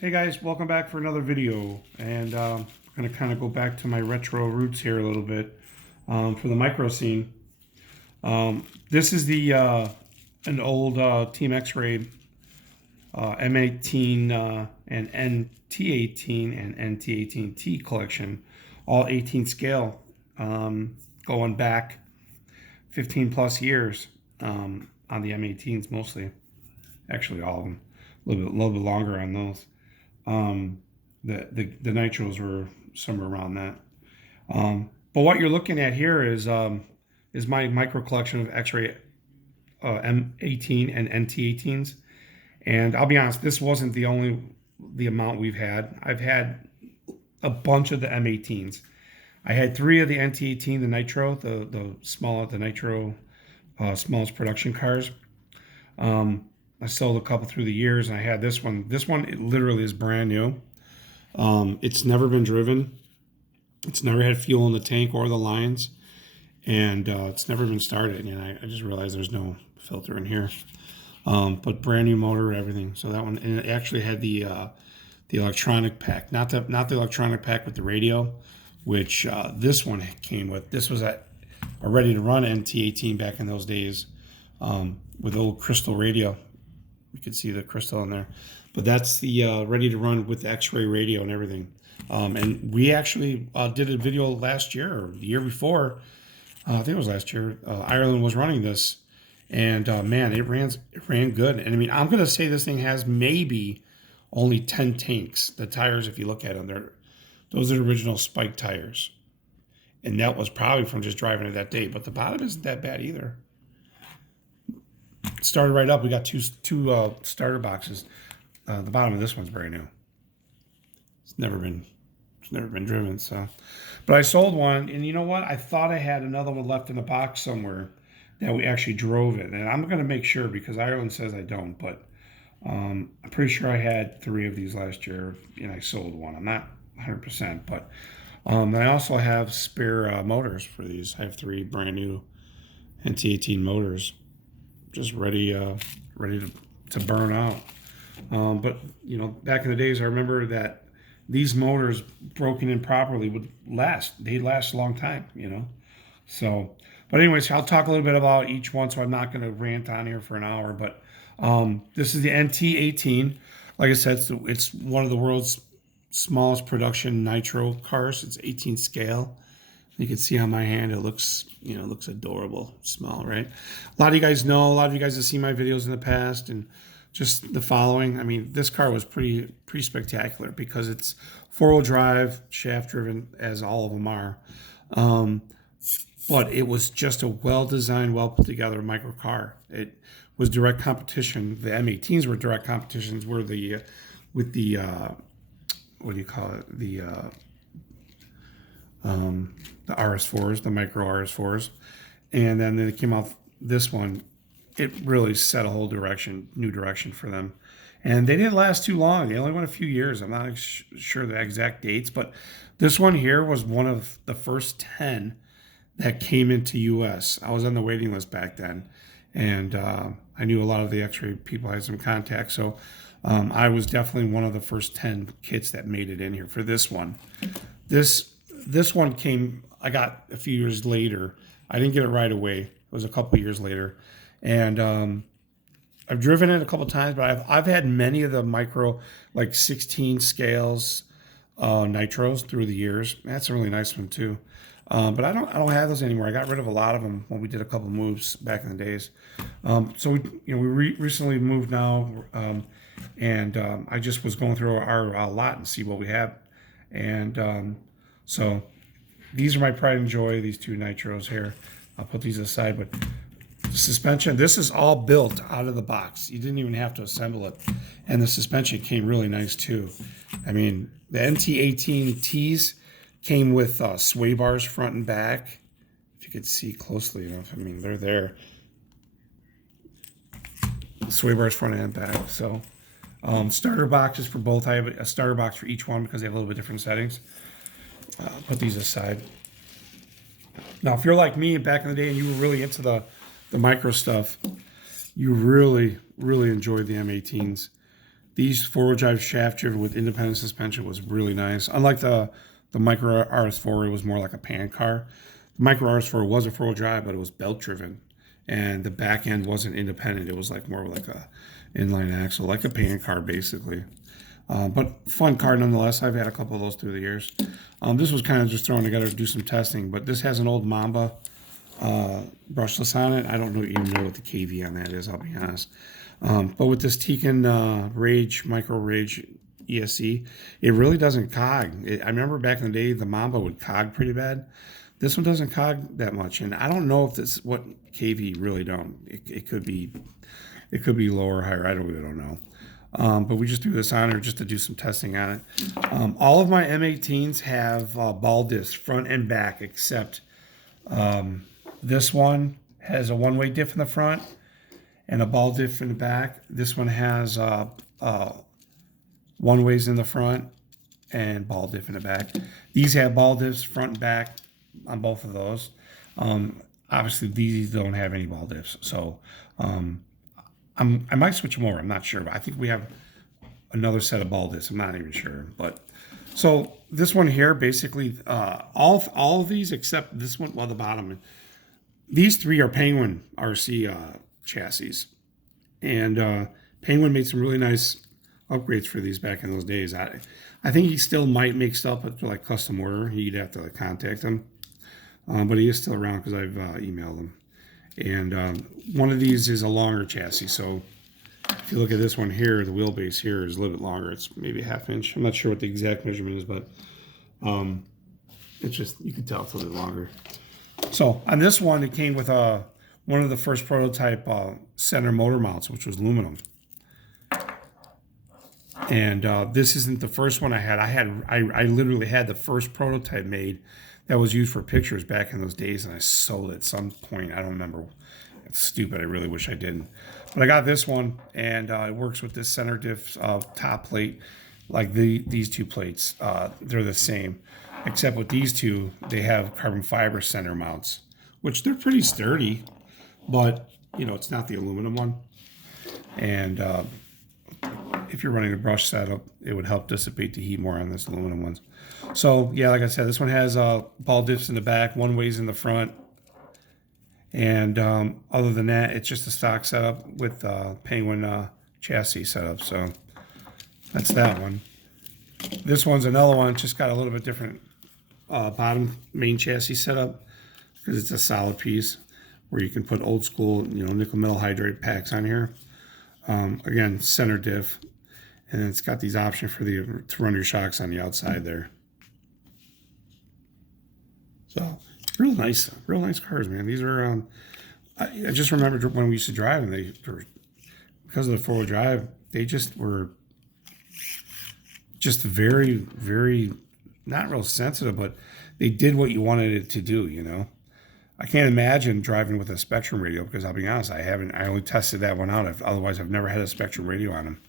Hey guys, welcome back for another video, and I'm going to kind of go back to my retro roots here a little bit for the micro scene. This is the an old Team Xray m18 and NT18 and NT18T collection, all 18 scale, going back 15 plus years on the M18s mostly, actually all of them, a little bit longer on those. The nitros were somewhere around that. But what you're looking at here is my micro collection of X-ray M18 and NT18s. And I'll be honest, this wasn't the amount we've had. I've had a bunch of the M18s. I had 3 of the NT18, the nitro, the nitro, smallest production cars. I sold a couple through the years, and I had this one. This one, it literally is brand new. It's never been driven. It's never had fuel in the tank or the lines, and it's never been started. And I just realized there's no filter in here. But brand new motor, everything. So that one, and it actually had the electronic pack, not the electronic pack with the radio, which this one came with. This was a ready to run NT18 back in those days, with old crystal radio. You can see the crystal in there, but that's the ready to run with the X-ray radio and everything. And we actually did a video last year or the year before. I think it was last year. Ireland was running this, and man, it ran good. And I mean, I'm gonna say this thing has maybe only 10 tanks. The tires, if you look at them, those are the original spike tires, and that was probably from just driving it that day. But the bottom isn't that bad either. Started right up. We got two starter boxes. The bottom of this one's brand new. It's never been driven. So, but I sold one, and you know what? I thought I had another one left in the box somewhere that we actually drove it, and I'm going to make sure because Ireland says I don't. But I'm pretty sure I had 3 of these last year, and I sold one. I'm not 100%, but I also have spare motors for these. I have 3 brand new NT18 motors, just ready to burn out. But you know, back in the days, I remember that these motors broken in properly would last. They'd last a long time, you know. So, but anyways, I'll talk a little bit about each one, so I'm not going to rant on here for an hour. But this is the NT18. Like I said, it's one of the world's smallest production nitro cars. It's 18 scale. You can see on my hand, it looks, looks adorable, small, right? A lot of you guys know, a lot of you guys have seen my videos in the past and just the following. I mean, this car was pretty spectacular because it's 4-wheel drive, shaft driven, as all of them are. But it was just a well-designed, well-put-together micro car. It was direct competition. The M18s were direct competitions with the what do you call it? The RS4s, the micro RS4s. And then they came off this one. It really set a whole new direction for them. And they didn't last too long. They only went a few years. I'm not sure the exact dates, but this one here was one of the first 10 that came into US. I was on the waiting list back then, and I knew a lot of the X-ray people. I had some contacts, so I was definitely one of the first 10 kits that made it in here for this one. This one came, I got a few years later. I didn't get it right away. It was a couple years later. And I've driven it a couple times, but I've had many of the micro, like 16 scales nitros through the years. That's a really nice one too. But I don't have those anymore. I got rid of a lot of them when we did a couple moves back in the days. So we recently moved now, and I just was going through our lot and see what we have, and so these are my pride and joy. These 2 nitros here. I'll put these aside, but the suspension, this is all built out of the box. You didn't even have to assemble it, and the suspension came really nice too. I mean, the NT18Ts came with sway bars front and back. If you could see closely enough, I mean, they're there. Sway bars front and back. So starter boxes for both. I have a starter box for each one because they have a little bit different settings. Put these aside. Now, if you're like me back in the day and you were really into the micro stuff, you really enjoyed the M18s. These four-wheel drive shaft driven with independent suspension was really nice. Unlike the Micro RS4, it was more like a pan car. The Micro RS4 was a four-wheel drive, but it was belt driven, and the back end wasn't independent. It was like more like a inline axle, like a pan car basically. But fun car nonetheless. I've had a couple of those through the years. This was kind of just thrown together to do some testing, but this has an old Mamba brushless on it. I don't even know what the KV on that is, I'll be honest. But with this Tekin Rage, Micro Rage ESC, it really doesn't cog. I remember back in the day, the Mamba would cog pretty bad. This one doesn't cog that much, and I don't know if this what KV really don't. It could be lower or higher. I really don't know. But we just threw this on here just to do some testing on it. All of my M18s have ball diffs, front and back, except this one has a one-way diff in the front and a ball diff in the back. This one has one-ways in the front and ball diff in the back. These have ball diffs front and back on both of those. Obviously, these don't have any ball diffs, so I might switch them over. I'm not sure, but I think we have another set of ball diffs. I'm not even sure, but so this one here, basically, all of these except this one, well, the bottom. These three are Penguin RC chassis, and Penguin made some really nice upgrades for these back in those days. I think he still might make stuff up to like custom order. He'd have to like contact him, but he is still around because I've emailed him. And one of these is a longer chassis. So if you look at this one here, the wheelbase here is a little bit longer. It's maybe a ½ inch. I'm not sure what the exact measurement is, but it's just, you can tell it's a little bit longer. So on this one, it came with one of the first prototype center motor mounts, which was aluminum. And this isn't the first one I had. I literally had the first prototype made that was used for pictures back in those days, and I sold it at some point. I don't remember. It's stupid. I really wish I didn't. But I got this one, and it works with this center diff top plate, like these two plates. They're the same, except with these two, they have carbon fiber center mounts, which they're pretty sturdy, but you know, it's not the aluminum one. And if you're running a brush setup, it would help dissipate the heat more on this aluminum ones. So yeah, like I said, this one has ball diffs in the back, one ways in the front, and other than that, it's just a stock setup with Penguin chassis setup. So that's that one. This one's another one. It's just got a little bit different bottom main chassis setup because it's a solid piece where you can put old school, you know, nickel metal hydride packs on here. Again, center diff, and it's got these options for to run your shocks on the outside there. So real nice cars, man. These are I just remember when we used to drive them, they were, because of the four-wheel drive, they just were just very, very not real sensitive, but they did what you wanted it to do, you know. I can't imagine driving with a Spectrum radio because I'll be honest, I only tested that one out. Otherwise, I've never had a Spectrum radio on them.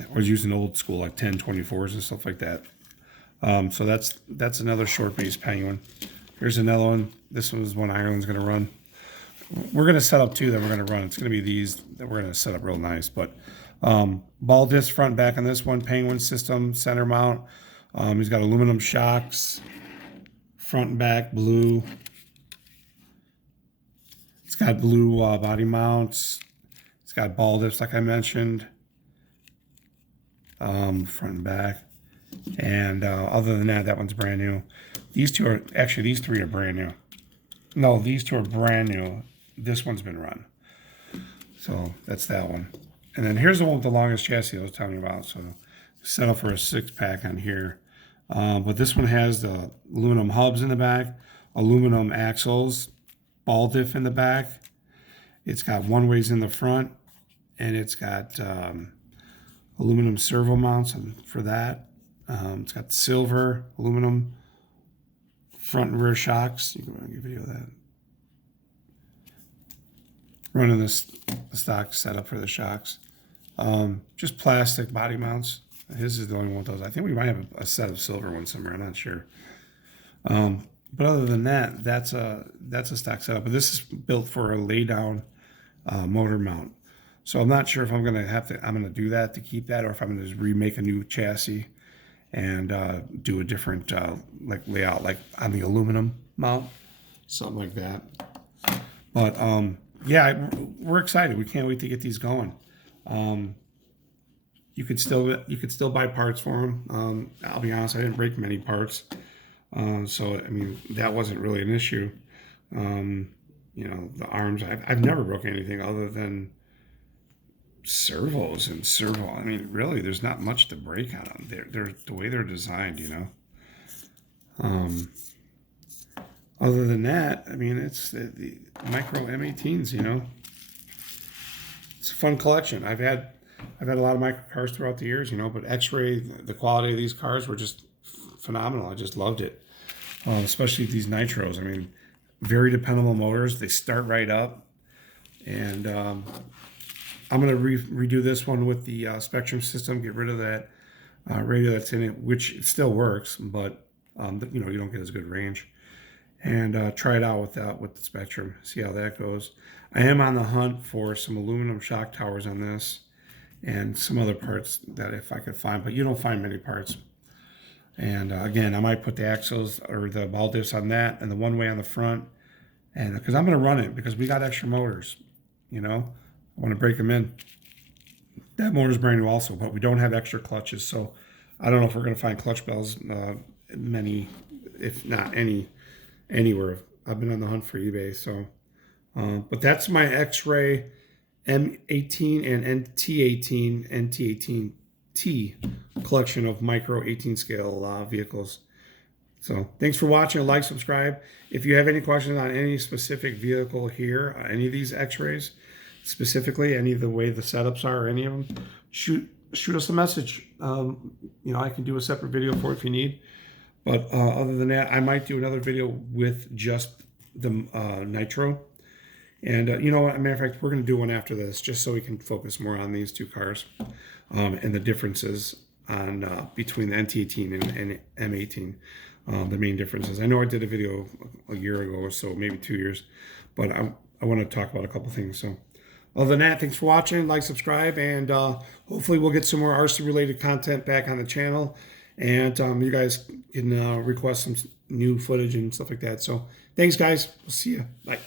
I was using old school like 1024s and stuff like that. So that's another short base Penguin. Here's another one. This was one Ireland's going to run. We're going to set up two that we're going to run. It's going to be these that we're going to set up real nice. But ball disc front and back on this one. Penguin system, center mount. He's got aluminum shocks, front and back, blue. It's got blue body mounts. It's got ball diffs, like I mentioned, front and back. And other than that, that one's brand new. These two are, actually, these three are brand new. No, these two are brand new. This one's been run. So that's that one. And then here's the one with the longest chassis I was telling you about. So set up for a 6-pack on here. But this one has the aluminum hubs in the back, aluminum axles, ball diff in the back. It's got one-ways in the front, and it's got aluminum servo mounts for that. It's got silver, aluminum front and rear shocks. You can run a video of that. Running this stock setup for the shocks. Just plastic body mounts. His is the only one with those. I think we might have a set of silver ones somewhere. I'm not sure. But other than that, that's a stock setup. But this is built for a lay down motor mount. So I'm not sure if I'm gonna do that to keep that, or if I'm gonna just remake a new chassis and do a different like layout, like on the aluminum mount, something like that. But yeah, we're excited. We can't wait to get these going. You could still buy parts for them. I'll be honest, I didn't break many parts, so I mean that wasn't really an issue. You know, the arms, I've never broken anything other than servos and servo. I mean, really, there's not much to break on them. They're the way they're designed, you know. Other than that, I mean, it's the micro M18s, you know. It's a fun collection. I've had a lot of micro cars throughout the years, you know, but X-Ray, the quality of these cars were just phenomenal. I just loved it, especially these nitros. I mean, very dependable motors. They start right up, and I'm going to redo this one with the Spectrum system, get rid of that radio that's in it, which it still works, but you know, you don't get as good range. And try it out with the Spectrum, see how that goes. I am on the hunt for some aluminum shock towers on this and some other parts that if I could find, but you don't find many parts. And again, I might put the axles or the ball diffs on that and the one-way on the front, and because I'm going to run it because we got extra motors, you know. I want to break them in. That motor's brand new also, but we don't have extra clutches, so I don't know if we're going to find clutch bells many, if not any, anywhere. I've been on the hunt for eBay, so but that's my X-Ray m18 and NT18 NT18T collection of micro 18 scale vehicles. So thanks for watching. Like, subscribe. If you have any questions on any specific vehicle here, any of these X-Rays specifically, any of the way the setups are, or any of them, shoot us a message. You know, I can do a separate video for it if you need. But other than that, I might do another video with just the nitro. And you know what, as a matter of fact, we're going to do one after this, just so we can focus more on these two cars and the differences on between the NT18 and M18, the main differences. I know I did a video a year ago or so, maybe 2 years, but I want to talk about a couple things. So other than that, thanks for watching. Like, subscribe, and hopefully we'll get some more RC-related content back on the channel. And you guys can request some new footage and stuff like that. So thanks, guys. We'll see you. Bye.